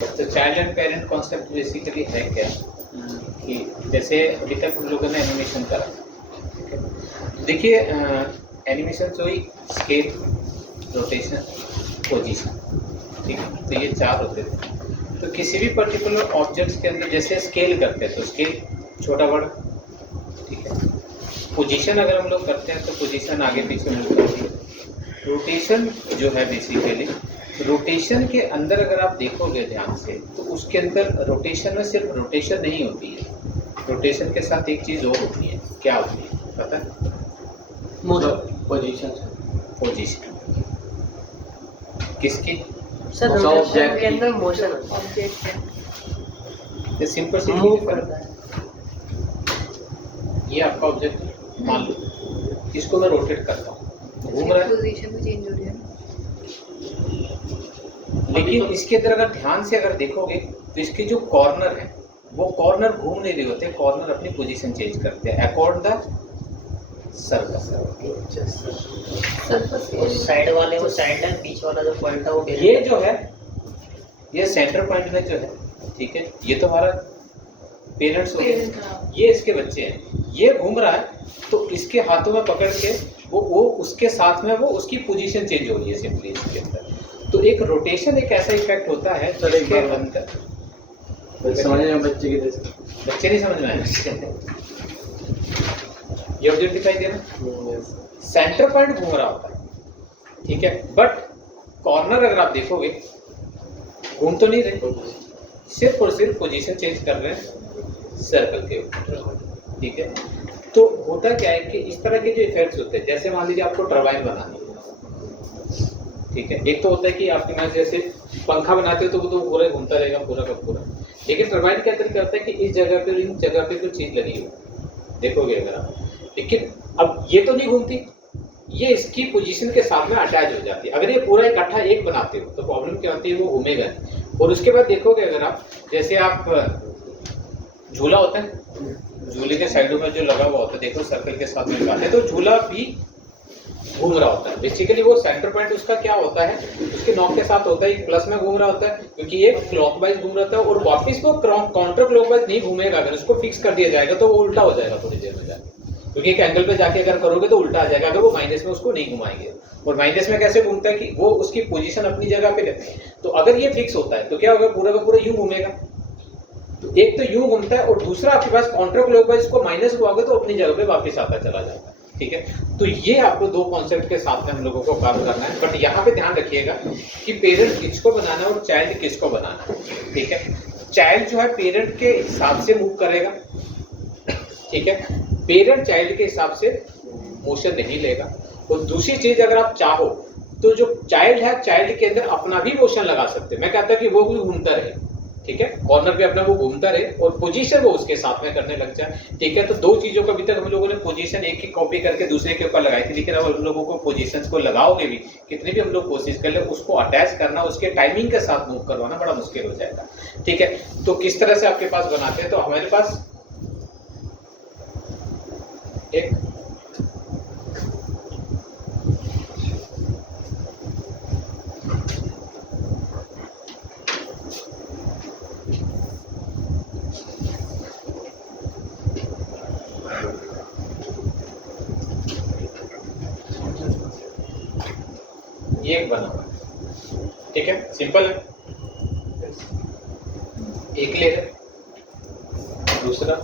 तो child and parent concept basically है क्या कि जैसे अभी तक हम लोगों ने एनिमेशन करा, ठीक है। देखिए एनिमेशन से हुई स्केल, रोटेशन, पोजीशन, ठीक है। तो ये चार होते थे। तो किसी भी पर्टिकुलर ऑब्जेक्ट्स के अंदर जैसे स्केल करते हैं तो स्केल छोटा बड़ा, ठीक है। पोजीशन अगर हम लोग करते हैं तो पोजीशन आगे पीछे मूव करती है। रोटेशन जो है बेसिकली, रोटेशन के अंदर अगर आप देखोगे ध्यान से तो उसके अंदर रोटेशन में सिर्फ रोटेशन नहीं होती है, रोटेशन के साथ एक चीज और होती है। क्या होती है पता है? पोजीशन। पोजीशन किसकी? सर रोटेशन के अंदर मोशन ये सिंपल सी मूव चीज करता है। ये आपका ऑब्जेक्ट है, मान लो इसको मैं रोटेट करता हूँ, घूम रहा है, पोजीशन भी चेंज हो रही है। लेकिन इसके अंदर अगर ध्यान से अगर देखोगे तो इसके जो कॉर्नर है वो कॉर्नर घूम नहीं रहे होते, कॉर्नर अपनी पोजीशन चेंज करते हैं अकॉर्डिंग द सर्कल। साइड वाले वो साइड है, बीच वाला जो पॉइंट है वो ये जो है ये सेंटर पॉइंट में जो है, ठीक है, ये तो हमारा पेरेंट्स हो गए, ये इसके बच्चे हैं, ये घूम रहा है तो इसके हाथों में पकड़ के वो उसके साथ में वो उसकी पोजीशन चेंज हो रही है सिंपली इसके अंदर। तो एक रोटेशन एक ऐसा इफेक्ट होता है जिसके अंदर समझ में बच्चे की जैसे बच्चे नहीं समझ में आए। ये ऑब्जेक्ट दिखाई दे रहा, सेंटर पॉइंट घूम रहा होता है, ठीक है, बट कॉर्नर अगर आप देखोगे घूम तो नहीं रहे, सिर्फ और सिर्फ पोजीशन चेंज कर रहे हैं सर्कल के ऊपर, ठीक है। तो होता क्या है कि इस तरह के जो इफेक्ट्स होते हैं, जैसे मान लीजिए आपको टरबाइन बनानी है, ठीक है। एक तो होता है कि आपके पास जैसे पंखा बनाते हो तो वो तो पूरा घूमता रहेगा पूरा का पूरा, लेकिन टरबाइन क्या तरीका होता है कि इस जगह पे इन जगह पे कुछ चीज लगी हो, देखोगे अगर आप, लेकिन अब ये तो नहीं घूमती, ये इसकी पोजीशन के साथ में अटैच हो जाती है। अगर ये पूरा इकट्ठा एक बनाते हो तो प्रॉब्लम क्या होती है, वो घूमेगा। और उसके बाद देखोगे अगर आप, जैसे आप झूला होता है, झूले के साइडों में जो लगा हुआ होता है, देखो सर्कल के साथ में लगाते हैं तो झूला भी घूम रहा होता है। बेसिकली वो सेंटर पॉइंट उसका क्या होता है, उसके नॉक के साथ होता है, एक प्लस में घूम रहा होता है, क्योंकि ये क्लॉकवाइज घूम रहा था और वापस वो काउंटर क्लॉकवाइज नहीं घूमेगा। अगर उसको फिक्स कर दिया जाएगा तो वो उल्टा हो जाएगा थोड़ी देर में जाके, क्योंकि एक एंगल पे जाके अगर करोगे तो उल्टा आ जाएगा, अगर वो माइनस में उसको नहीं घुमाएंगे। और माइनस में कैसे घूमता है कि वो उसकी पोजीशन अपनी जगह पे रहती है। तो अगर ये फिक्स होता है तो क्या होगा, पूरा का पूरा यूं घूमेगा। तो एक तो यूं घूमता है और दूसरा आपके पास काउंटर क्लॉकवाइज को माइनस हुआ तो अपनी जगह पे वापस आता चला जाता है, ठीक है। तो ये आपको दो कॉन्सेप्ट के साथ में हम लोगों को काम करना है। बट यहाँ पे ध्यान रखिएगा कि पेरेंट किसको बनाना है और चाइल्ड किसको बनाना है, ठीक है। चाइल्ड जो है पेरेंट के हिसाब से मूव करेगा, ठीक है, पेरेंट चाइल्ड के हिसाब से मोशन नहीं लेगा। और दूसरी चीज, अगर आप चाहो तो जो चाइल्ड है, चाइल्ड के अंदर अपना भी मोशन लगा सकते हैं। मैं कहता कि वो भी घूमता रहे, ठीक है, कॉर्नर पे अपना वो घूमता रहे और पोजीशन वो उसके साथ में करने लग जाए, ठीक है। तो दो चीजों को अभी तक हम लोगों ने पोजीशन एक की कॉपी करके दूसरे के ऊपर लगाई थी, लेकिन अब हम लोगों को पोजीशंस को लगाओगे भी, कितनी भी हम लोग कोशिश कर ले, उसको अटैच करना, उसके टाइमिंग के साथ मूव करवाना बड़ा मुश्किल हो जाएगा, ठीक है। तो किस तरह से आपके पास बनाते हैं, तो हमारे पास एक ये एक बना हुआ है, ठीक है, सिंपल है। एक ले रहे, दूसरा,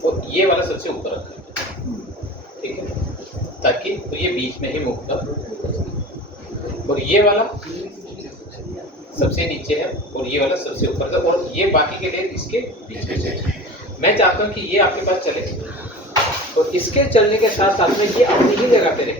और ये वाला सबसे ऊपर रखा है, ठीक है, ताकि तो ये बीच में ही मुक्त है, और ये वाला सबसे नीचे है और ये वाला सबसे ऊपर है, और ये बाकी के लिए इसके बीच में है। मैं चाहता हूँ कि ये आपके पास चले और इसके चलने के साथ साथ में ये अपनी ही जगह पे रहे,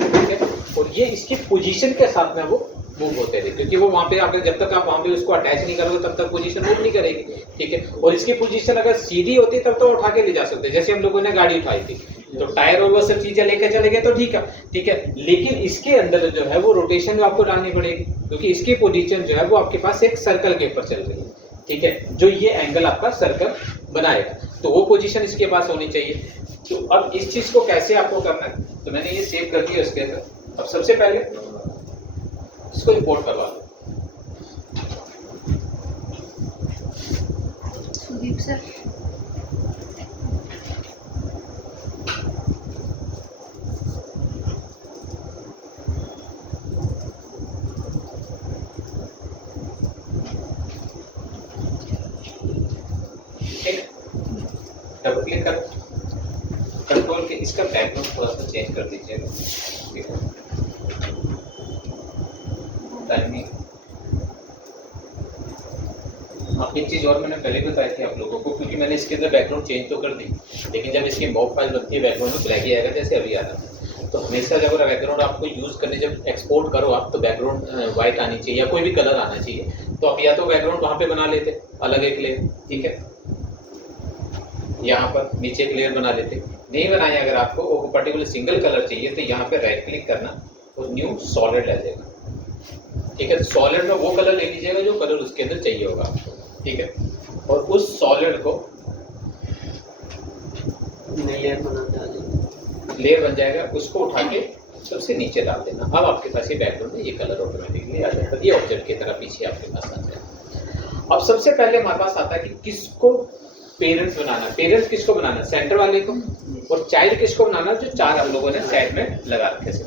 ठीक है, और ये इसकी पोजीशन के साथ में वो मूव होते रहे, क्योंकि वो वहाँ पे आपने जब तक आप वहाँ पे उसको अटैच नहीं करोगे तब तक पोजीशन मूव नहीं करेगी, ठीक है। और इसकी पोजीशन अगर सीधी होती तब तो उठा के ले जा सकते, जैसे हम लोगों ने गाड़ी उठाई थी तो टायर और वो सब चीजें लेके चले गए तो ठीक है, लेकिन इसके अंदर जो है वो रोटेशन में आपको डालनी पड़ेगी, क्योंकि इसकी पोजीशन जो है वो आपके पास एक सर्कल के ऊपर चल रही है, ठीक है, जो ये एंगल आपका सर्कल बनाएगा, तो वो पोजीशन इसके पास होनी चाहिए। तो अब इस चीज को कैसे आपको करना है, तो मैंने ये सेव कर दिया उसके अंदर। अब सबसे पहले इसको इंपोर्ट करवा लो। सुदीप सर, ठीक, डबल क्लिक करो, कंट्रोल के इसका बैकग्राउंड थोड़ा सा चेंज कर दीजिएगा, ठीक है। टाइमिंग हाँ, एक चीज़ और मैंने पहले बताई थी आप लोगों को, क्योंकि मैंने इसके अंदर बैकग्राउंड चेंज तो कर दी, लेकिन जब इसकी मॉक फाइल बनती है बैकग्राउंड में ब्लैक ही आएगा जैसे अभी आ रहा है। तो हमेशा जब बैकग्राउंड आपको यूज़ करने जब एक्सपोर्ट करो आप, तो बैकग्राउंड वाइट आनी चाहिए या कोई भी कलर आना चाहिए। तो आप या तो बैकग्राउंड वहाँ पे बना लेते अलग एक लेयर, ठीक है, यहाँ पर नीचे एक लेयर बना लेते। नहीं बनाए अगर आपको वो पर्टिकुलर सिंगल कलर चाहिए तो यहाँ पे राइट क्लिक करना और न्यू सॉलिड आ जाएगा, ठीक है। तो सॉलिड में वो कलर ले लीजिएगा जो कलर उसके अंदर चाहिए होगा आपको, ठीक है। और उस सॉलिड को लेयर बनाते लेयर बन जाएगा, उसको उठा के सबसे नीचे डाल देना। अब आपके पास ये बैकग्राउंड में ये कलर ऑटोमेटिकली आ जाएगा, ये ऑब्जेक्ट की तरह पीछे आपके पास आ जाएगा। अब सबसे पहले हमारे पास आता है कि किसको पेरेंट्स बनाना। पेरेंट्स किसको बनाना? सेंटर वाले को। और चाइल्ड किसको बनाना? जो चार हम लोगों ने साइड में लगा रखे हैं,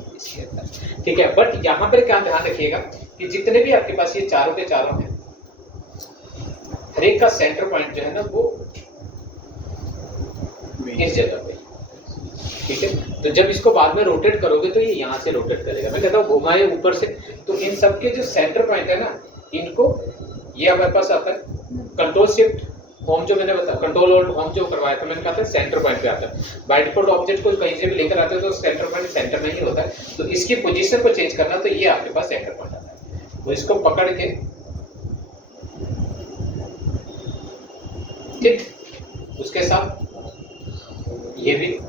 ठीक है। बट यहाँ पर क्या ध्यान रखिएगा कि जितने भी आपके पास ये चारों के चारों हैं, हर एक का सेंटर पॉइंट जो है ना वो इस जगह पे, ठीक है। तो जब इसको बाद में रोटेट करोगे तो ये यहाँ से रोटेट करेगा। मैं कहता हूँ घुमाए ऊपर से, तो इन सबके जो सेंटर पॉइंट है ना, इनको ये हमारे पास आता है कंट्रोल शिफ्ट होम, जो मैंने बताया कंट्रोल ऑल्ट होम जो करवाया था मैंने कहा था सेंटर पॉइंट पे आता है। बाय डिफॉल्ट ऑब्जेक्ट को कहीं से भी लेकर आते हो तो सेंटर पॉइंट सेंटर में ही होता है। तो इसकी पोजीशन को चेंज करना तो ये आपके पास सेंटर पॉइंट आता है। तो इसको पकड़ के, ठीक, उसके साथ ये भी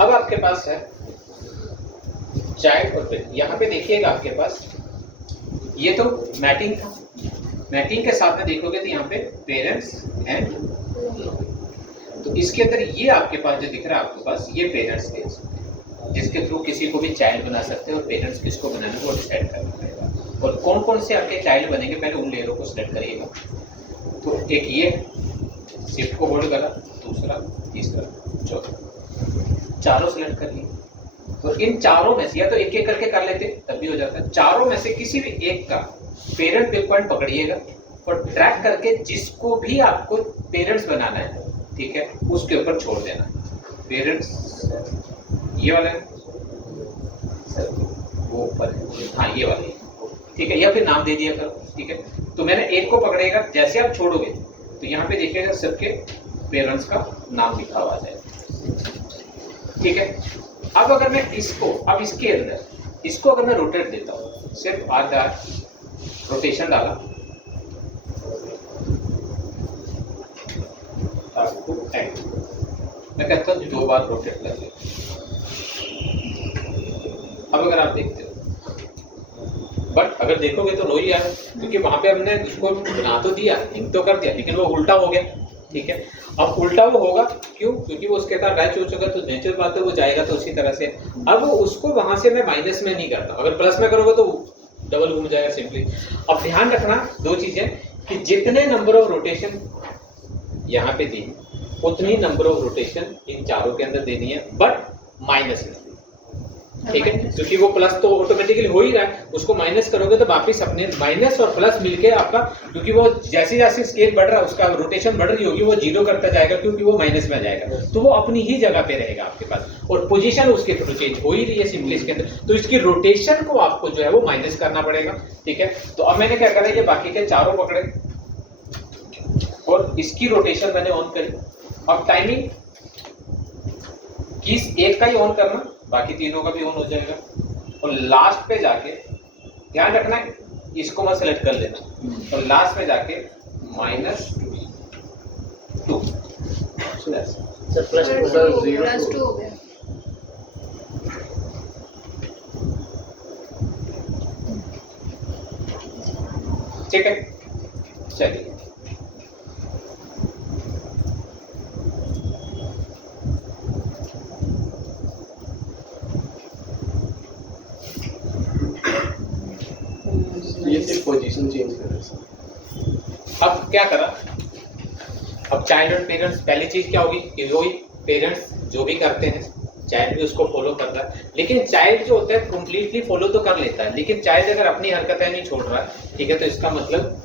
अब आपके पास है चाइल्ड और पेरेंट। यहाँ पे देखिएगा आपके पास ये तो मैटिंग था, मैटिंग के साथ में देखोगे तो यहाँ पे पेरेंट्स एंड, तो इसके अंदर ये आपके पास जो दिख रहा है आपके पास ये पेरेंट्स के, जिसके थ्रू किसी को भी चाइल्ड बना सकते हैं और पेरेंट्स किसको बनाना है वो डिसाइड करना पड़ेगा। और कौन कौन से आपके चाइल्ड बनेंगे पहले उन लेयरों को सिलेक्ट करिएगा। तो एक ये शिफ्ट को होल्ड करा, दूसरा, तीसरा, चौथा, चारों सिलेक्ट कर लिए। तो इन चारों में से या तो एक एक करके कर लेते तब भी हो जाता है। चारों में से किसी भी एक का पेरेंट पिक पॉइंट पकड़िएगा और ट्रैक करके जिसको भी आपको पेरेंट्स बनाना है, ठीक है, उसके ऊपर छोड़ देना। पेरेंट्स ये वाला है वो ऊपर है, हाँ ये वाले, ठीक है, या फिर नाम दे दिया करो, ठीक है। तो मैंने एक को पकड़ेगा, जैसे आप छोड़ोगे तो यहाँ पे देखिएगा सबके पेरेंट्स का नाम लिखा हुआ है, ठीक है। अब अगर मैं इसको, अब इसके अंदर इसको अगर मैं रोटेट देता हूँ, सिर्फ आधा रोटेशन डाला, मैं कहता हूँ 2 बार रोटेट कर ले। अब अगर आप देखते हो, बट अगर देखोगे तो नो ही आ रहा, क्योंकि वहां पे हमने इसको बना तो दिया, लिंक तो कर दिया, लेकिन वो उल्टा हो गया, ठीक है। अब उल्टा वो होगा क्यों? क्योंकि वो उसके साथ अटैच हो चुका, तो नेचुरल बात है वो जाएगा तो उसी तरह से। अब उसको वहां से मैं माइनस में नहीं करता, अगर प्लस में करोगे तो डबल घूम जाएगा सिंपली। अब ध्यान रखना 2 चीजें कि जितने नंबर ऑफ रोटेशन यहाँ पे दी उतनी नंबर ऑफ रोटेशन इन चारों के अंदर देनी है, बट माइनस में, ठीक है, क्योंकि वो प्लस तो ऑटोमेटिकली हो ही रहा है, उसको माइनस करोगे तो वापिस अपने माइनस और प्लस मिलके आपका, क्योंकि वो जैसे जैसे स्केल बढ़ रहा है उसका रोटेशन बढ़ रही होगी, वो 0 करता जाएगा क्योंकि वो माइनस में जाएगा, तो वो अपनी ही जगह पे रहेगा आपके पास, और पोजीशन उसके थ्रू चेंज हो ही रही है सिंपली इसके अंदर, तो इसकी रोटेशन को आपको जो है वो माइनस करना पड़ेगा, ठीक है। तो अब मैंने क्या करा, ये बाकी के चारों पकड़े और इसकी रोटेशन मैंने ऑन करी। अब टाइमिंग किस एक का ही ऑन करना, बाकी तीनों का भी ऑन हो जाएगा। और लास्ट पे जाके ध्यान रखना है इसको मैं सेलेक्ट कर लेना, और लास्ट में जाके -2 सर प्लस 2 +2 हो गया। ठीक है, चलिए ये सिर्फ पोजीशन चेंज कर रहे हैं। अब क्या करा, अब चाइल्ड और पेरेंट्स, पहली चीज क्या होगी कि वही पेरेंट्स जो भी करते हैं चाइल्ड भी उसको फॉलो करता है, लेकिन चाइल्ड जो होता है कंप्लीटली फॉलो तो कर लेता है, लेकिन चाइल्ड अगर अपनी हरकतें नहीं छोड़ रहा है, ठीक है, तो इसका मतलब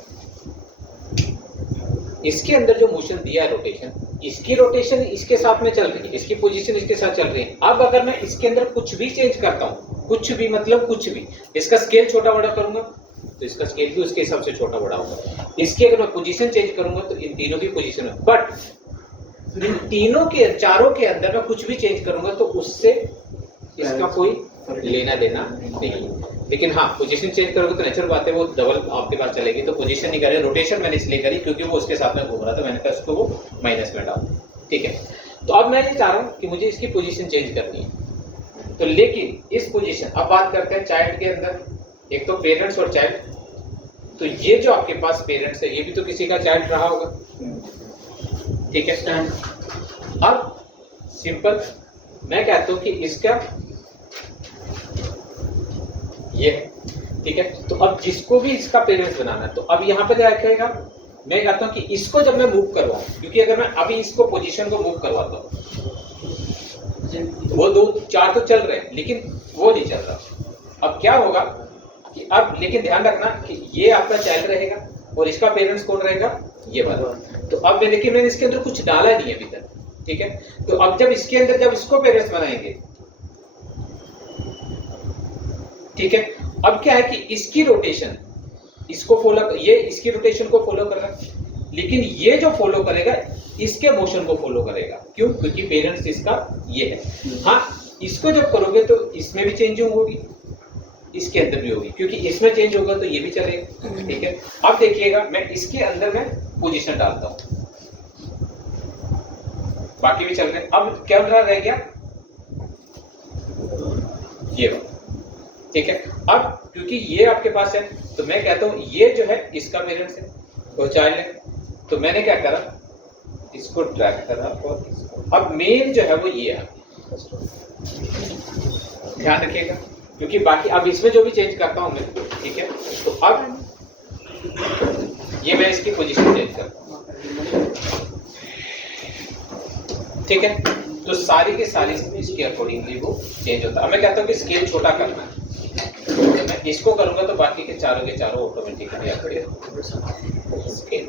इसके अंदर जो मोशन दिया है रोटेशन, इसकी रोटेशन इसके साथ में चल रही है, इसकी पोजीशन इसके साथ चल रही है। अब अगर मैं इसके अंदर कुछ भी चेंज करता हूँ, कुछ भी मतलब कुछ भी, इसका स्केल छोटा बड़ा करूंगा तो इसका स्केल भी उसके हिसाब से छोटा बड़ा होगा। इसकी अगर मैं पोजीशन चेंज करूंगा तो इन तीनों की पोजीशन, बट इन तीनों के चारों के अंदर मैं कुछ भी चेंज करूंगा तो उससे इसका कोई लेना देना नहीं। लेकिन हाँ, पोजीशन चेंज करोगे तो नेचुरल बात है वो डबल आपके पास चलेगी, तो पोजीशन नहीं करे, रोटेशन मैंने इसलिए करी क्योंकि वो उसके साथ में घूम रहा था, मैंने कहा उसको वो माइनस में डाल, ठीक है। तो अब मैं ये चाह रहा हूँ कि मुझे इसकी पोजीशन चेंज करनी है, तो लेकिन इस पोजीशन, अब बात करते हैं चाइल्ड के अंदर, एक तो पेरेंट्स और चाइल्ड, तो ये जो आपके पास पेरेंट्स है ये भी तो किसी का चाइल्ड रहा होगा, ठीक है। अब सिंपल मैं कहता हूं कि इसका ये, ठीक है, तो अब जिसको भी इसका पेरेंट्स बनाना है तो अब यहाँ पे क्या रखेगा, मैं कहता हूं कि इसको जब मैं मूव करवाऊं, क्योंकि अगर मैं अभी इसको पोजीशन को मूव करवाता हूं तो वो 2 4 तो चल रहे हैं लेकिन वो नहीं चल रहा। अब क्या होगा कि अब, लेकिन ध्यान रखना कि ये आपका चाइल्ड रहेगा और इसका पेरेंट्स कौन रहेगा, ये वाला। तो अब मैं देखिए मैंने इसके अंदर कुछ डाला नहीं है अभी तक, ठीक है। तो अब जब इसके अंदर जब इसको पेरेंट्स बनाएंगे, ठीक है, अब क्या है कि इसकी रोटेशन इसको फॉलो, ये इसकी रोटेशन को फॉलो कर रहा है, लेकिन ये जो फॉलो करेगा इसके मोशन को फॉलो करेगा। क्यों? क्योंकि पेरेंट्स इसका ये है। हाँ, इसको जब करोगे तो इसमें भी चेंजिंग होगी, इसके अंदर भी होगी, क्योंकि इसमें चेंज होगा तो ये भी चलेगा, ठीक है। अब देखिएगा मैं इसके अंदर में पोजीशन डालता हूं, बाकी भी चल रहे हैं। अब क्या रह गया, ये, ठीक है। अब क्योंकि ये आपके पास है तो मैं कहता हूं ये जो है इसका पेरेंट्स है और चाइल्ड है, तो मैंने क्या करा, इसको ड्रैग करा और इसको, अब मेन जो है वो ये है, ध्यान रखिएगा, क्योंकि बाकी अब इसमें जो भी चेंज करता हूं मैं, ठीक है, तो अब ये मैं इसकी पोजीशन चेंज करता हूं, ठीक है। तो सारी के सारी इसके अकॉर्डिंगली वो चेंज होता है। अब मैं कहता हूं कि स्केल छोटा करना है, तो मैं इसको करूंगा तो बाकी के चारों ऑटोमेटिकली आपके स्केल,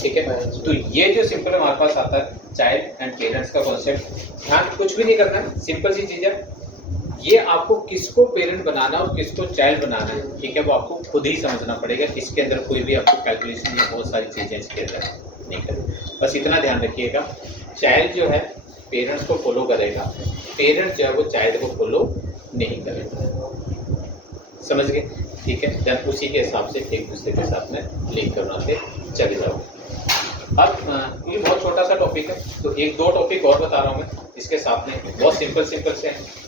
ठीक है। तो ये जो सिंपल हमारे पास आता है चाइल्ड एंड पेरेंट्स का कॉन्सेप्ट, ध्यान कुछ भी नहीं करना है, सिंपल सी चीज है। ये आपको किसको पेरेंट बनाना और किसको चाइल्ड बनाना है, ठीक है, वो आपको खुद ही समझना पड़ेगा। इसके अंदर कोई भी आपको कैलकुलेशन या बहुत सारी चीजें इसके अंदर नहीं करें, बस इतना ध्यान रखिएगा। चाइल्ड जो है पेरेंट्स को फॉलो करेगा, पेरेंट्स जो है वो चाइल्ड को फॉलो नहीं करेगा, समझ गए, ठीक है। जब उसी के हिसाब से एक दूसरे के साथ में लिंक करवाते चले जाओ। अब ये बहुत छोटा सा टॉपिक है, तो 1-2 टॉपिक और बता रहा हूँ मैं इसके साथ में, बहुत सिंपल से हैं।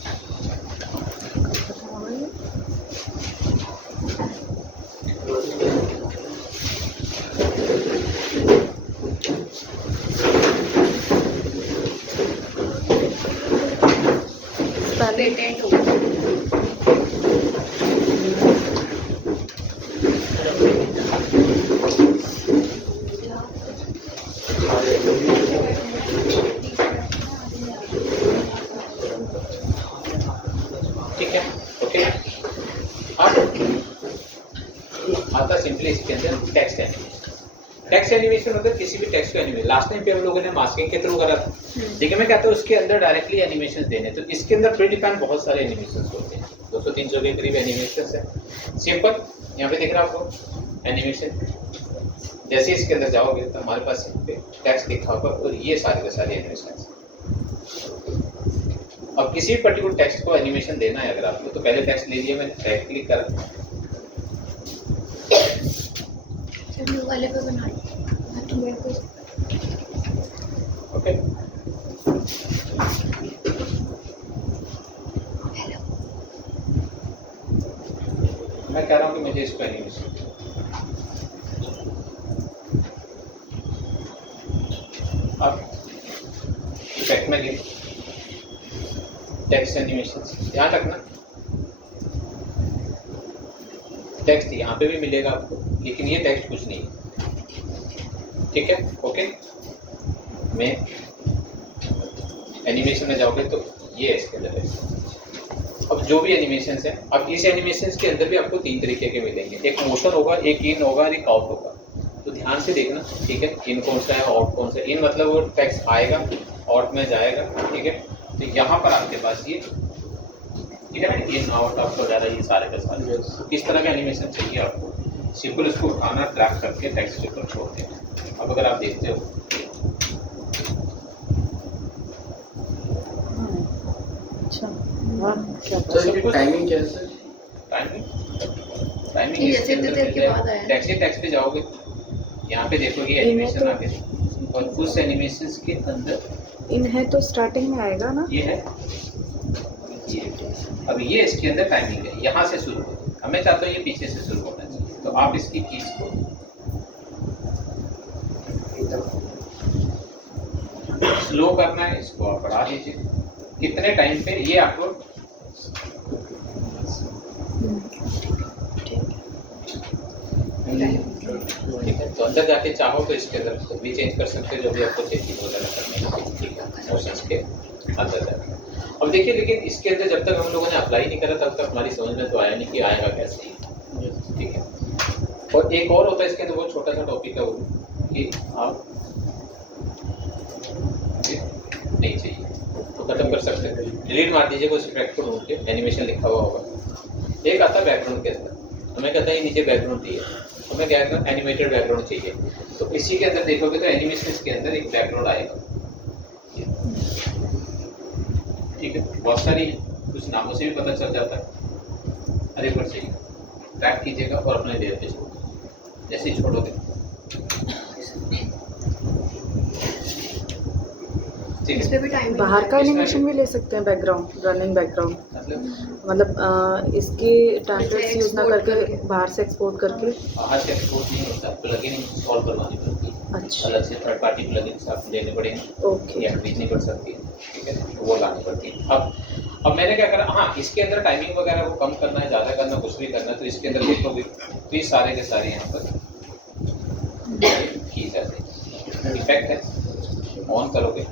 पेटेंट हो गया। ठीक है, ओके। अब आता सिंपली इसके अंदर टेक्स्ट एनिमेशन। टेक्स्ट एनिमेशन मतलब किसी भी टेक्स्ट को एनिमेट, लास्ट टाइम पे हम लोगों ने मास्किंग के थ्रू करा था, देखिए मैं कहता हूँ उसके अंदर डायरेक्टली एनिमेशन देने, तो इसके अंदर प्री डिफाइंड बहुत सारे एनिमेशन होते हैं, 200-300 के करीब एनिमेशन है। सिंपल यहाँ पे दिख रहा है आपको एनिमेशन, जैसे इसके अंदर जाओगे तो हमारे पास टेक्स्ट दिखा होगा और ये सारे के सारे एनिमेशन। अब किसी भी पर्टिकुलर टेक्स्ट को एनिमेशन देना है अगर आपको, तो पहले टेक्स्ट ले लिया मैंने, राइट क्लिक करा, ब्लू वाले पे बना लो मेरे को, ओके। मैं कह रहा हूँ कि मुझे इसको एनिमेशन अब इफेक्ट में गए, टेक्स्ट एनिमेशन, ध्यान रखना टेक्स्ट यहाँ पे भी मिलेगा आपको, लेकिन ये टेक्स्ट कुछ नहीं है, ठीक है। ओके, मैं एनिमेशन में जाओगे तो ये है इसके अंदर है। अब जो भी एनिमेशंस हैं, अब इस एनिमेशंस के अंदर भी आपको 3 तरीके के मिलेंगे, एक मोशन होगा, एक इन होगा, एक आउट होगा। तो ध्यान से देखना, ठीक है, इन कौन सा है, आउट कौन सा है। इन मतलब वो टेक्स्ट आएगा, आउट में जाएगा, ठीक है। तो यहाँ पर आपके पास ये, ठीक है ना, इन आउट आउट वगैरह ये सारे के सारे। किस तरह का एनिमेशन चाहिए आपको, सिंपल इसको उठाना, ट्रैक करके टेक्स्ट के ऊपर छोड़ देना। अब अगर आप देखते हो टाइमिंग क्या है सर? टाइमिंग ये जैसे इतनी देर के बाद आया। टेक्स्ट पे जाओगे, यहाँ पे देखोगे एनिमेशन आ गए, और उस एनिमेशन के अंदर इन है तो स्टार्टिंग में आएगा ना, ये है, ये अब ये इसके अंदर टाइमिंग है, यहाँ से शुरू होती है। मैं चाहता हूँ ये पीछे से शुरू होना चाहिए, तो आप इसकी चीज को स्लो करना है, इसको आप बढ़ा दीजिए। कितने टाइम पे ये आपको, ठीक है। तो अंदर जाके चाहो तो इसके अंदर खुद भी चेंज कर सकते हो, जो भी आपको चेंजिंग वगैरह करने की, ठीक है, मोशंस के अंदर जाके। अब देखिए, लेकिन इसके अंदर जब तक हम लोगों ने अप्लाई नहीं करा तब तक हमारी समझ में तो आया नहीं कि आएगा कैसे, ठीक है। और एक और होता है इसके अंदर, बहुत छोटा सा टॉपिक है वो, कि आप नहीं चाहिए तो खत्म कर सकते हैं, डिलीट मार दीजिए, उस इफेक्ट को ढूंढ के, एनिमेशन लिखा हुआ होगा। एक आता है बैकग्राउंड के अंदर, हमें कहता है ये नीचे बैकग्राउंड दिए, हमें क्या करना, एनिमेटेड बैकग्राउंड चाहिए। तो इसी के अंदर देखोगे तो एनिमेशन के अंदर एक बैकग्राउंड आएगा, ठीक है। बहुत सारी कुछ नामों से भी पता चल जाता है। अरे पर चाहिए, ट्रैक कीजिएगा और अपने लेयर पे छोड़ो, जैसे ही छोड़ोगे इस पे भी टाइम बाहर का एनिमेशन भी ले सकते हैं, बैकग्राउंड, रनिंग बैकग्राउंड, मतलब इसके टेम्पलेट्स यूज ना करके बाहर से एक्सपोर्ट करके। बाहर से एक्सपोर्ट नहीं होता, प्लगइन इंस्टॉल करवानी पड़ती है, अच्छा, अलग से थर्ड पार्टी प्लगइन्स आप लेने पड़ेंगे, ओके, या खरीदनी पड़ सकती है, ठीक है, तो वो लानी पड़ती है। अब मैंने क्या करा, हाँ, इसके अंदर टाइमिंग वगैरह को कम करना है, ज़्यादा करना, कुछ भी करना, तो इसके अंदर देखोगे तो ये सारे के सारे यहाँ पर की जाते हैं। इफेक्ट है, ऑन करोगे,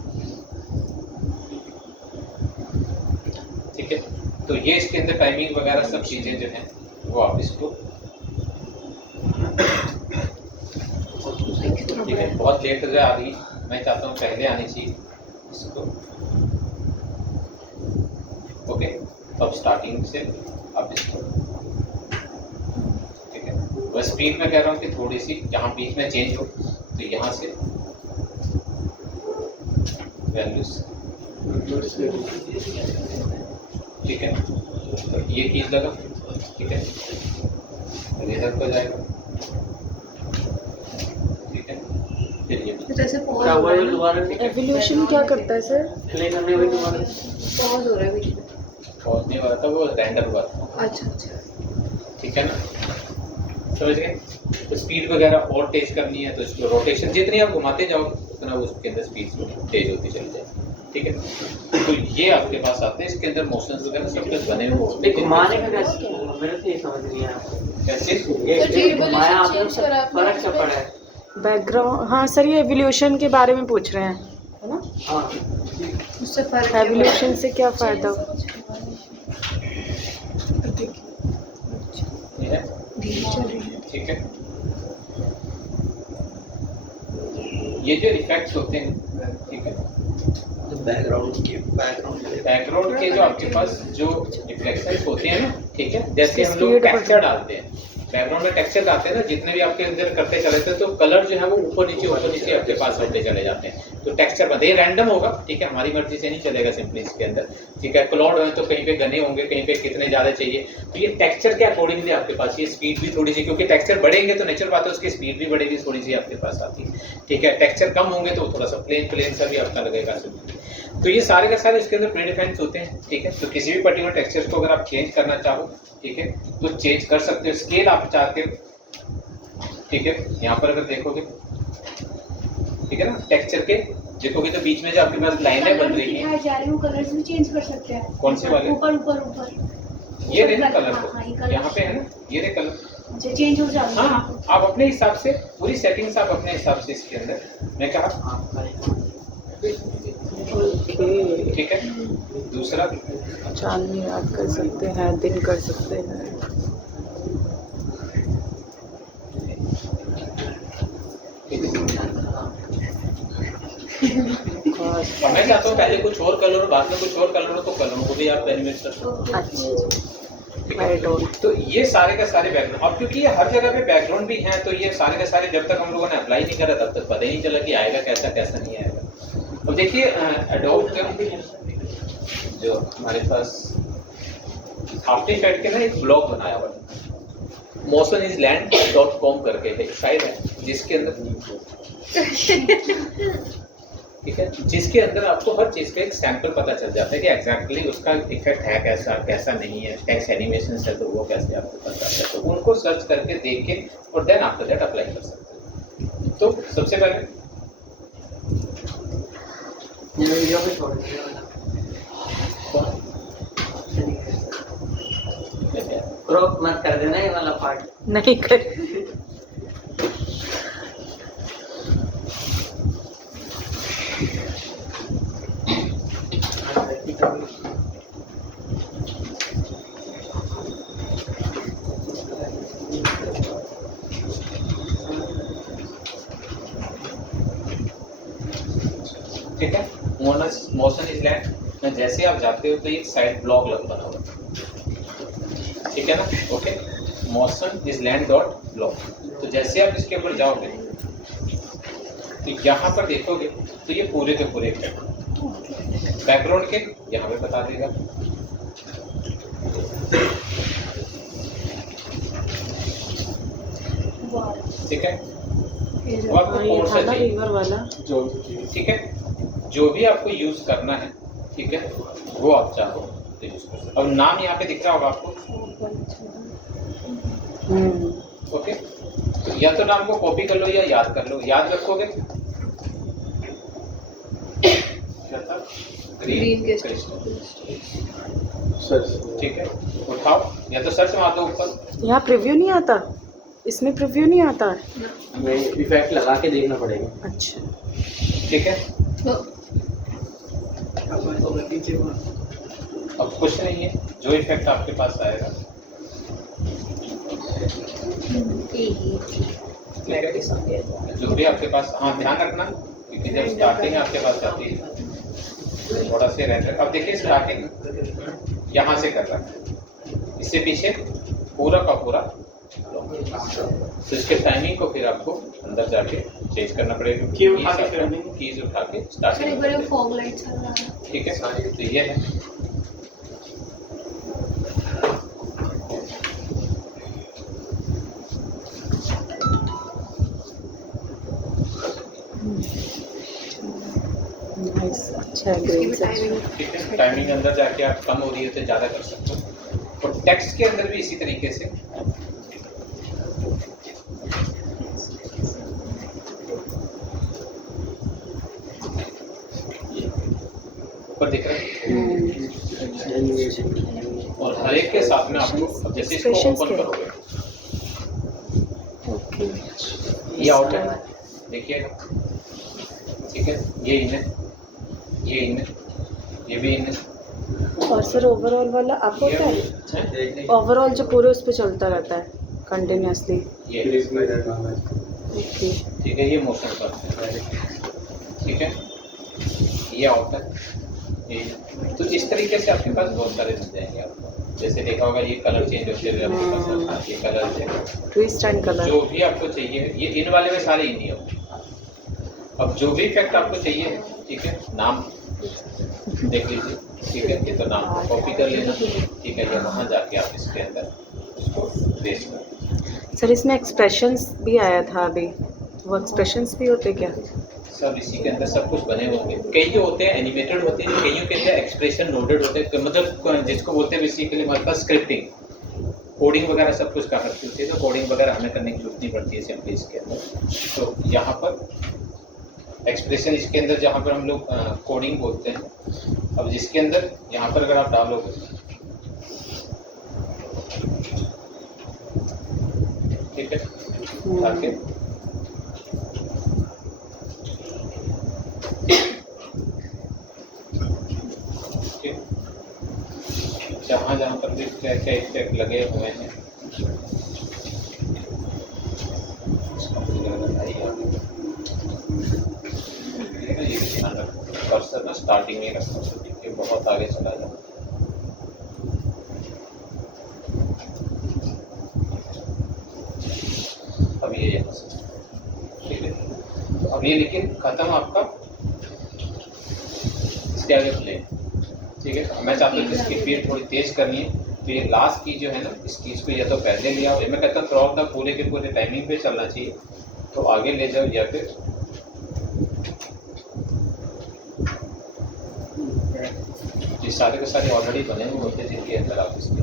ठीक है। तो ये इसके अंदर टाइमिंग वगैरह सब चीज़ें जो हैं वो आप इसको, ठीक है। बहुत लेट आ रही, मैं चाहता हूँ पहले आनी चाहिए इसको, ओके। तो अब स्टार्टिंग से आप इसको, ठीक है। बस स्पीड में कह रहा हूँ कि थोड़ी सी यहाँ बीच में चेंज हो, तो यहाँ से वैल्यूज, ठीक है, तो ये कीज लगा, ठीक है, इधर को जाएगा, ठीक है। फिर ये जैसे पॉज एवोल्यूशन क्या करता है सर? पॉज हो रहा है बीच में। पॉज नहीं हो रहा था, वो रेंडर हुआ था, अच्छा अच्छा, ठीक है ना, समझ गए। तो स्पीड वगैरह और तेज करनी है तो इसको रोटेशन जितनी आप घुमाते जाओ उतना उसके अंदर स्पीड तेज होती चली जाए, ठीक है। तो ये आपके पास आते हैं, इसके अंदर मोशंस वगैरह सब कुछ बने हुए, लेकिन घुमाने का कैसे, मेरे से ये समझ नहीं आया कैसे ये घुमाया आपने, फर्क क्या पड़ा है? बैकग्राउंड, हाँ सर, ये एवोल्यूशन के बारे में पूछ रहे हैं, है ना? हाँ, उससे फर्क एवोल्यूशन से क्या फायदा? ये है, धीरे चल रही है। ठीक है। ये जो इफेक्ट्स होते हैं, ठीक है, बैकग्राउंड के जो आपके पास जो रिफ्लेक्शंस होते हैं ना, ठीक है, जैसे हम लोग टेक्सचर डालते हैं, बैकग्राउंड में टेक्सचर डालते हैं ना, जितने भी आपके अंदर करते चले थे तो कलर जो है वो ऊपर नीचे आपके पास होते चले जाते हैं, तो टेक्सचर बनते हैं। ये रैंडम होगा, ठीक है, हमारी मर्जी से नहीं चलेगा सिंपली इसके अंदर, ठीक है। क्लाउड है तो कहीं पे घने होंगे, कहीं पे कितने ज़्यादा चाहिए, तो ये टेक्सचर के अकॉर्डिंगली आपके पास ये स्पीड भी थोड़ी सी, क्योंकि टेक्सचर बढ़ेंगे तो नेचुरल बात है उसकी स्पीड भी बढ़ेगी, थोड़ी सी आपके पास आती है, ठीक है। टेक्सचर कम होंगे तो थोड़ा सा प्लेन सा भी आपका लगेगा सिंपली। तो ये सारे के सारे इसके अंदर प्रीडिफाइंड होते हैं, ठीक है। तो किसी भी पर्टिकुलर टेक्सचर को अगर आप चेंज करना चाहो, ठीक है, तो चेंज कर सकते हो। स्केल आप चाहते हो, ठीक है, यहाँ पर अगर देखोगे, ठीक है ना, टेक्सचर के देखोगे तो बीच में जो आपके पास लाइनें बन रही हैं, जा रही हूँ, कलर्स भी चेंज कर सकते हैं। कौन से वाले? ऊपर ऊपर ऊपर ये रहे ना कलर हाँ, ये को, कलर। यहाँ पे है ना ये रहे कलर। अच्छा, चेंज हो जाता है। हाँ, आप अपने हिसाब से पूरी सेटिंग्स आप अपने हिसाब से इसके अंदर, मैं कहा ओके, ठीक है। दूसरा चांदनी रात कर सकते हैं, दिन कर सकते हैं। और मैं चाहता हूँ पहले कुछ और कलर, बाद में कुछ और कलर हो, तो कलरों को भी आप एनिमेट कर सकते हो। अच्छा, ठीक I है। don't. तो ये सारे का सारे बैकग्राउंड, और क्योंकि ये हर जगह पे बैकग्राउंड भी हैं, तो ये सारे का सारे जब तक हम लोगों ने अप्लाई नहीं करा तब तक पता ही नहीं चला कि आएगा कैसा कैसा नहीं आएगा। अब देखिए एडोब जो हमारे पास आफ्टर इफेक्ट के ना एक ब्लॉग बनाया हुआ है, motionisland.com करके एक साइट है जिसके अंदर ठीक है, जिसके अंदर आपको हर चीज़ का एक सैंपल पता चल जाता है कि एग्जैक्टली उसका इफेक्ट है कैसा कैसा नहीं है, टेक्स्ट एनिमेशन है तो वो कैसे आपको पता चलता है। तो उनको सर्च करके देख के और देन आफ्टर दैट अप्लाई कर सकते हैं। तो सबसे पहले वीडियो पे छोड़ दिया क्रॉप मत कर देना ये वाला पार्ट। नहीं कर। ठीक है, motionisland में जैसे आप जाते हो तो ये साइड ब्लॉग लग बना हुआ है, ठीक है ना। Okay, motionisland.blog। तो जैसे आप इसके ऊपर जाओगे तो यहाँ पर देखोगे तो ये पूरे के पूरे बैकग्राउंड के यहाँ पे बता देगा। ठीक है, वो आपको हाँ, ये कौन सा था ना चाहिए, रिवर वाला। जो ठीक है, जो भी आपको यूज करना है, ठीक है, वो आप चाहो तो यूज कर सकते। अब नाम यहाँ पे दिख रहा होगा आपको, ओके, तो या तो नाम को कॉपी कर लो या याद कर लो। याद रखोगे क्या था, ग्रीन क्रिस्टल, ठीक है, उठाओ या तो सर्च मार दो ऊपर। यहाँ प्रीव्यू नहीं आता, इसमें प्रीव्यू नहीं आता। मैं इफेक्ट लगा के देखना पड़ेगा। अच्छा, ठीक है, अब कुछ नहीं है, जो इफेक्ट आपके पास आएगा जो भी आपके पास, हाँ ध्यान रखना क्योंकि जब स्टार्टिंग आपके पास आती है थोड़ा से रेंडर। अब देखिए स्टार्टिंग यहाँ से कर रहा है, इससे पीछे पूरा का पूरा, तो इसके टाइमिंग को फिर आपको अंदर जाके चेंज करना पड़ेगा। कीज उठा के स्टार्ट, फॉग लाइट चल रहा है। ठीक है, तो ये है। अच्छा है, ग्रीन से। ठीक है, टाइमिंग अंदर जाके आप कम हो रही है तो ज़्यादा कर सकते हो, और टेक्स्ट के अंदर भी इसी तरीके से। ऊपर दिख रहा है, और हर एक के साथ में आपको, अब जैसे इसको ओपन करोगे ये आउट है, देखिएगा, ठीक है, ये इन है, ये इन है, ये भी इन है। और सर ओवरऑल वाला आप होता है, ओवरऑल जो पूरे उस पर चलता रहता है कंटिन्यूसली। ये ओके, ठीक है, ये मोशन पर है, ठीक है, ये आउट है, ये। तो इस तरीके से आपके पास बहुत सारे मिल जाएंगे आपको। जैसे देखा होगा ये कलर चेंज होते हुए आपके पास आता है, ये colour change, twist and colour, जो भी आपको चाहिए, ये इन वाले में सारे इन ही होते हैं। अब जो भी इफेक्ट आपको चाहिए, ठीक है, नाम देख लीजिए, ठीक है, ये तो नाम को कॉपी कर लेना, ठीक है, ये वहाँ जाके आप इसके अंदर उसको पेस्ट कर। सर इसमें एक्सप्रेशंस भी आया था अभी, वो एक्सप्रेशंस भी होते क्या? सब इसी के अंदर सब कुछ बने होंगे। कई जो होते हैं एनिमेटेड होते हैं, कईयों के अंदर एक्सप्रेशन लोडेड होते हैं, मतलब जिसको बोलते हैं बेसिकली हमारे पास स्क्रिप्टिंग, कोडिंग वगैरह सब कुछ कवर होती है, तो कोडिंग वगैरह हमें करने की जरूरत नहीं पड़ती है सिंपली इसके अंदर। तो यहाँ पर एक्सप्रेशन इसके अंदर जहाँ पर हम लोग कोडिंग बोलते हैं, अब जिसके अंदर यहाँ पर अगर आप डालोगे, ठीक है, ताकि जहाँ जहाँ पर भी क्या क्या इफेक्ट लगे हुए हैं ये ध्यान रखो, कर्सर ना स्टार्टिंग में रखो, ठीक है, बहुत आगे चला जाए। अब ये यहाँ से, ठीक है, तो अब ये लेकिन खत्म आपका, इसके आगे प्ले, ठीक है। मैं चाहता हूँ कि इसकी स्पीड थोड़ी तेज करनी है, तो ये लास्ट की जो है ना, इस चीज़ को या तो पहले लिया, मैं कहता हूँ थ्रू द पूरे के पूरे टाइमिंग पे चलना चाहिए, तो आगे ले जाओ, या फिर ये सारे के सारे ऑलरेडी बने हुए होते हैं जिनके अंदर आप इसके,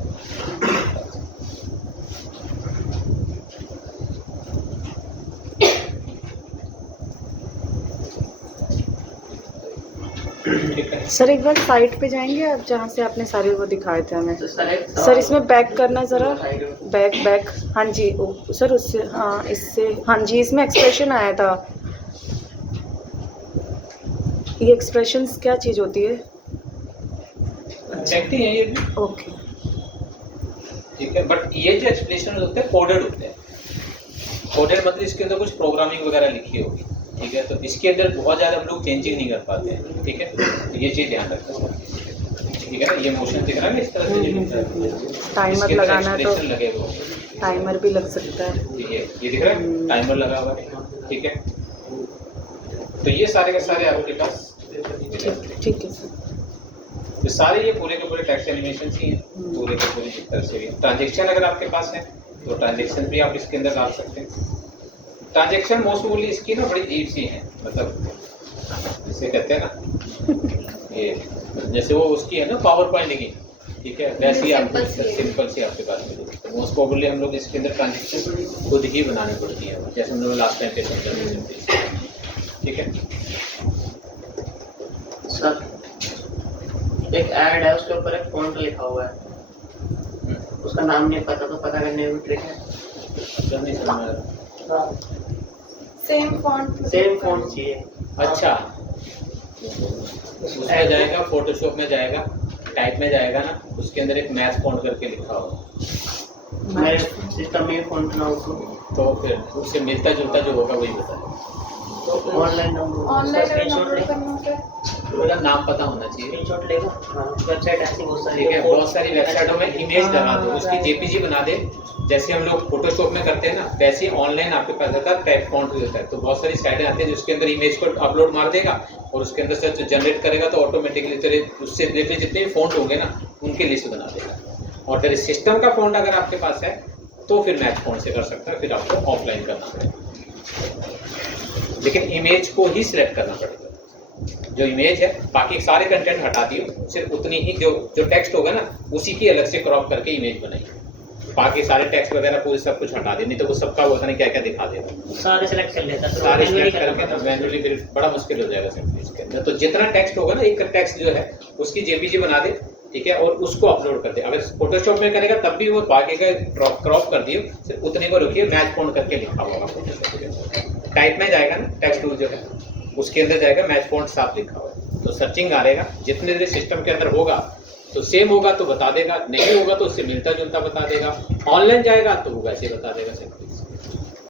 ठीक है। सर एक बार साइट पे जाएंगे आप, जहाँ से आपने सारे वो दिखाए थे हमें। तो सर सर इसमें बैक करना ज़रा, बैक बैक, हाँ जी सर, उससे, हाँ इससे, हाँ जी, इसमें एक्सप्रेशन आया था। ये एक्सप्रेशंस क्या चीज़ होती है? देखते हैं ये भी, ओके, ठीक है, बट ये जो एक्सप्लेशन होते हैं कोडेड होते हैं। कोडेड मतलब इसके अंदर कुछ प्रोग्रामिंग वगैरह लिखी होगी, ठीक है, तो इसके अंदर बहुत ज़्यादा हम लोग चेंजिंग नहीं कर पाते हैं, ठीक है, तो ये चीज़ ध्यान रखना, ठीक है ना। ये मोशन दिख रहा है ना इस तरह से, जो दिख रहा है, टाइमर लगाना है तो लगे हुए, टाइमर भी लग सकता है। ये दिख रहा है, टाइमर लगा हुआ है, ठीक है, तो ये सारे के सारे आपके पास, ठीक है सर। तो सारे ये पूरे के पूरे टेक्स्ट एनिमेशन ही हैं, पूरे के पूरे इस तरह से। ट्रांजेक्शन अगर आपके पास है तो ट्रांजेक्शन भी आप इसके अंदर डाल सकते हैं। ट्रांजेक्शन मोस्टली इसकी ना बड़ी अजीब सी है, मतलब जिसे कहते हैं ना, ये जैसे वो उसकी है ना पावर पॉइंट की, ठीक है, वैसे ही आपको सिंपल सी आपके पास मिलेगी। तो मोस्ट प्रोबेबली हम लोग इसके अंदर ट्रांजेक्शन खुद ही बनानी पड़ती है, जैसे हम लोग लास्ट टाइम पे समझा, ठीक है सर। एक ऐड है, उसके ऊपर एक फॉन्ट लिखा हुआ है, उसका नाम नहीं पता, तो पता करने में ट्रिक है। नहीं समझ में आ रहा। सेम फॉन्ट चाहिए। अच्छा, उसमें जाएगा, फोटोशॉप में जाएगा, टाइप में जाएगा ना, उसके अंदर एक मैथ फॉन्ट करके लिखा होगा, मेरे सिस्टम में फॉन्ट ना हो तो फिर उससे मिलता जुलता जो होगा वही बताए। तो ऑनलाइन डाउनलोड करना होता है। मेरा नाम पता होना चाहिए, स्क्रीनशॉट लेगा। वेबसाइट ऐसी बहुत सारी ठीक है, बहुत सारी वेबसाइटों में इमेज लगा दो, उसकी जेपीजी बना दे, जैसे हम लोग फोटोशॉप में करते हैं ना, वैसे ही ऑनलाइन आपके पास रहता है, टाइप फॉन्ट भी होता है। तो बहुत सारी साइटें आती हैं जिसके अंदर इमेज को अपलोड मार देगा और उसके अंदर से जनरेट करेगा, तो ऑटोमेटिकली उससे रिलेटेड जितने भी फॉन्ट होंगे ना, उनकी लिस्ट बना देगा। और अगर सिस्टम का फॉन्ट अगर आपके पास है तो फिर मैथ फॉन्ट से कर सकता है, फिर आपको ऑफलाइन करना पड़ेगा, लेकिन इमेज को ही सिलेक्ट करना पड़ेगा। जो इमेज है, बाकी सारे कंटेंट हटा दियो, सिर्फ उतनी ही जो टेक्स्ट होगा ना, उसी की अलग से क्रॉप करके इमेज बनाइए। बाकी सारे टेक्स्ट वगैरह पूरे सब कुछ हटा दे, नहीं तो वो सबका होता नहीं क्या क्या दिखा देगा। सारे सेलेक्ट कर लेता है, सारे सिलेक्ट करके ना मैन्युअली फिर बड़ा मुश्किल हो जाएगा सब इसके अंदर। तो जितना टेक्स्ट होगा ना, एक टेक्स्ट जो है उसकी जेपीजी बना दे, ठीक है, और उसको अपलोड कर दे। अगर फोटोशॉप में करेगा तब भी वो बाकी का क्रॉप कर दियो, सिर्फ उतने को रखिए, मैच फॉन्ट करके लिखा होगा फोटोशॉप के। टाइप में जाएगा ना, टेक्स्ट टूल जो है उसके अंदर जाएगा, मैच फॉन्ट साफ लिखा हुआ है, तो सर्चिंग आ रहेगा। जितने देर सिस्टम के अंदर होगा तो सेम होगा तो बता देगा, नहीं होगा तो उससे मिलता जुलता बता देगा। ऑनलाइन जाएगा तो वो वैसे बता देगा सब कुछ।